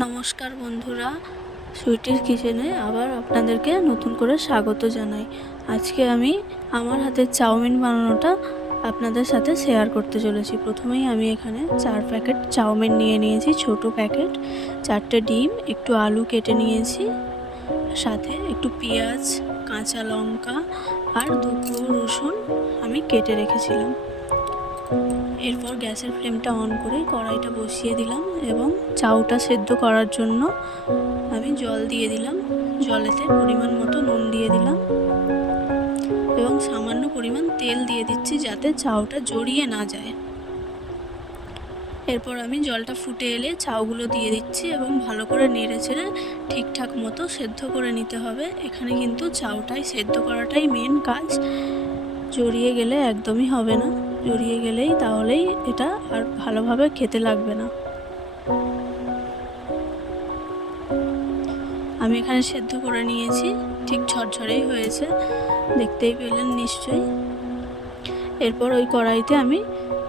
নমস্কার বন্ধুরা, সুইটির কিচেনে আবার আপনাদেরকে নতুন করে স্বাগত জানাই। আজকে আমি আমার হাতের চাউমিন বানানোটা আপনাদের সাথে শেয়ার করতে চলেছি। প্রথমেই আমি এখানে চার প্যাকেট চাউমিন নিয়ে নিয়েছি, ছোট প্যাকেট, চারটে ডিম, একটু আলু কেটে নিয়েছি, সাথে একটু পেঁয়াজ, কাঁচা লঙ্কা আর দুটো রসুন আমি কেটে রেখেছিলাম। এরপর গ্যাসের ফ্লেমটা অন করে কড়াইটা বসিয়ে দিলাম এবং চাউটা সেদ্ধ করার জন্য আমি জল দিয়ে দিলাম। জলেতে পরিমাণ মতো নুন দিয়ে দিলাম এবং সামান্য পরিমাণ তেল দিয়ে দিচ্ছি যাতে চাউটা জড়িয়ে না যায়। এরপর আমি জলটা ফুটে এলে চাউগুলো দিয়ে দিচ্ছি এবং ভালো করে নেড়ে চেড়ে ঠিকঠাক মতো সেদ্ধ করে নিতে হবে। এখানে কিন্তু চাউটাই সেদ্ধ করাটাই মেন কাজ। জড়িয়ে গেলে একদমই হবে না। জড়িয়ে গেলেই তাহলেই এটা আর ভালোভাবে খেতে লাগবে না। আমি এখানে সেদ্ধ করে নিয়েছি, ঠিক ঝরঝরেই হয়েছে, দেখতেই পেলেন নিশ্চয়ই। এরপর ওই কড়াইতে আমি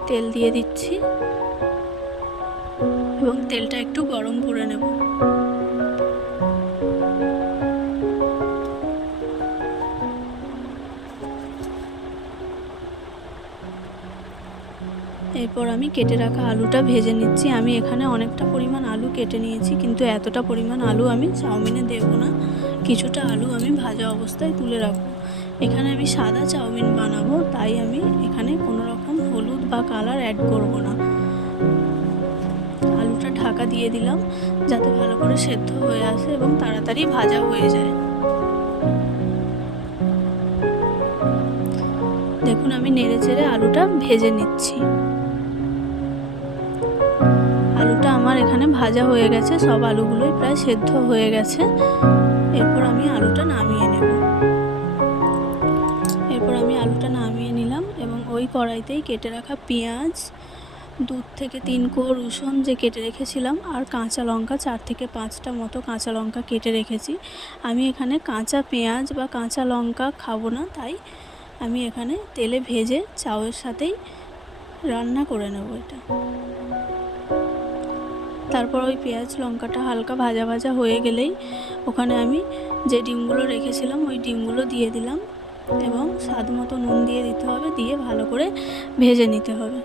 তেল দিয়ে দিচ্ছি এবং তেলটা একটু গরম করে নেব। এরপর আমি কেটে রাখা আলুটা ভেজে নিচ্ছি। আমি এখানে অনেকটা পরিমাণ আলু কেটে নিয়েছি, কিন্তু এতটা পরিমাণ আলু আমি চাউমিনে দেব না। কিছুটা আলু আমি ভাজা অবস্থায় তুলে রাখব। এখানে আমি সাদা চাউমিন বানাবো, তাই আমি এখানে কোনো রকম হলুদ বা কালার অ্যাড করব না। আলুটা ঢাকা দিয়ে দিলাম, যাতে ভালো করে সেদ্ধ হয়ে আসে এবং তাড়াতাড়ি ভাজা হয়ে যায়। দেখুন, আমি নেড়ে চেড়ে আলুটা ভেজে নিচ্ছি। এখানে ভাজা হয়ে গেছে, সব আলুগুলোই প্রায় সেদ্ধ হয়ে গেছে। এরপর আমি আলুটা নামিয়ে নেব। এরপর আমি আলুটা নামিয়ে নিলাম এবং ওই কড়াইতেই কেটে রাখা পেঁয়াজ, দুধ থেকে তিন কোয়া রসুন যে কেটে রেখেছিলাম, আর কাঁচা লঙ্কা, চার থেকে পাঁচটা মতো কাঁচা লঙ্কা কেটে রেখেছি। আমি এখানে কাঁচা পেঁয়াজ বা কাঁচা লঙ্কা খাব না, তাই আমি এখানে তেলে ভেজে চাউয়ের সাথেই রান্না করে নেব এটা। তারপর ওই পেঁয়াজ, লঙ্কাটা হালকা ভাজা ভাজা হয়ে গেলেই ওখানে আমি যে ডিমগুলো রেখেছিলাম, ওই ডিমগুলো দিয়ে দিলাম এবং স্বাদ মতো নুন দিয়ে দিতে হবে, দিয়ে ভালো করে ভেজে নিতে হবে।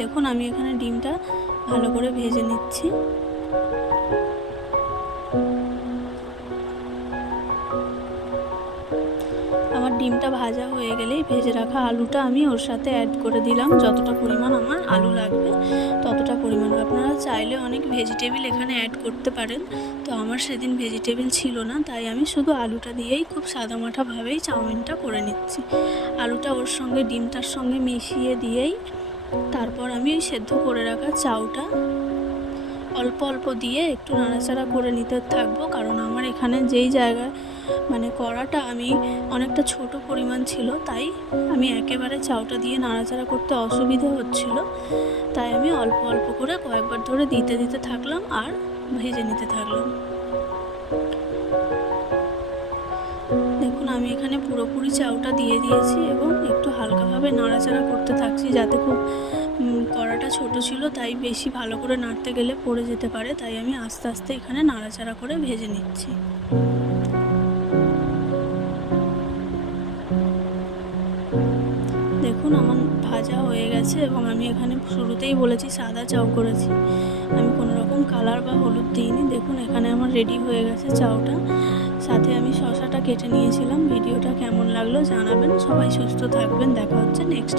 দেখুন, আমি এখানে ডিমটা ভালো করে ভেজে নিচ্ছি। ডিমটা ভাজা হয়ে গেলেই ভেজে রাখা আলুটা আমি ওর সাথে অ্যাড করে দিলাম। যতটা পরিমাণ আমার আলু লাগবে, ততটা পরিমাণ। আপনারা চাইলে অনেক ভেজিটেবিল এখানে অ্যাড করতে পারেন। তো আমার সেদিন ভেজিটেবিল ছিল না, তাই আমি শুধু আলুটা দিয়েই খুব সাদামাঠাভাবেই চাউমিনটা করে নিচ্ছি। আলুটা ওর সঙ্গে, ডিমটার সঙ্গে মিশিয়ে দিয়েই তারপর আমি সেদ্ধ করে রাখা চাউটা অল্প অল্প দিয়ে একটু নাড়াচাড়া করে নিতে থাকব। কারণ আমার এখানে যেই জায়গায় মানে কড়াটা আমি অনেকটা ছোট পরিমাণ ছিল, তাই আমি একেবারে চাউটা দিয়ে নাড়াচাড়া করতে অসুবিধা হচ্ছিল। তাই আমি অল্প অল্প করে কয়েকবার ধরে দিতে দিতে থাকলাম আর ভেজে নিতে থাকলাম। দেখুন, আমি এখানে পুরোপুরি চাউটা দিয়ে দিয়েছি এবং একটু হালকাভাবে নাড়াচাড়া করতে থাকছি যাতে খুব ছোট ছিল, তাই বেশি ভালো করে নাড়তে গেলে পড়ে যেতে পারে, তাই আমি আস্তে আস্তে এখানে নাড়াচাড়া করে ভেজে নিচ্ছি। দেখুন, আমার ভাজা হয়ে গেছে এবং আমি এখানে শুরুতেই বলেছি, সাদা চাউ করেছি। আমি কোনো রকম কালার বা হলুদ দিইনি। দেখুন, এখানে আমার রেডি হয়ে গেছে চাউটা। সাথে আমি শশাটা কেটে নিয়েছিলাম। ভিডিওটা কেমন লাগল জানাবেন। সবাই সুস্থ থাকবেন। দেখা হচ্ছে নেক্সট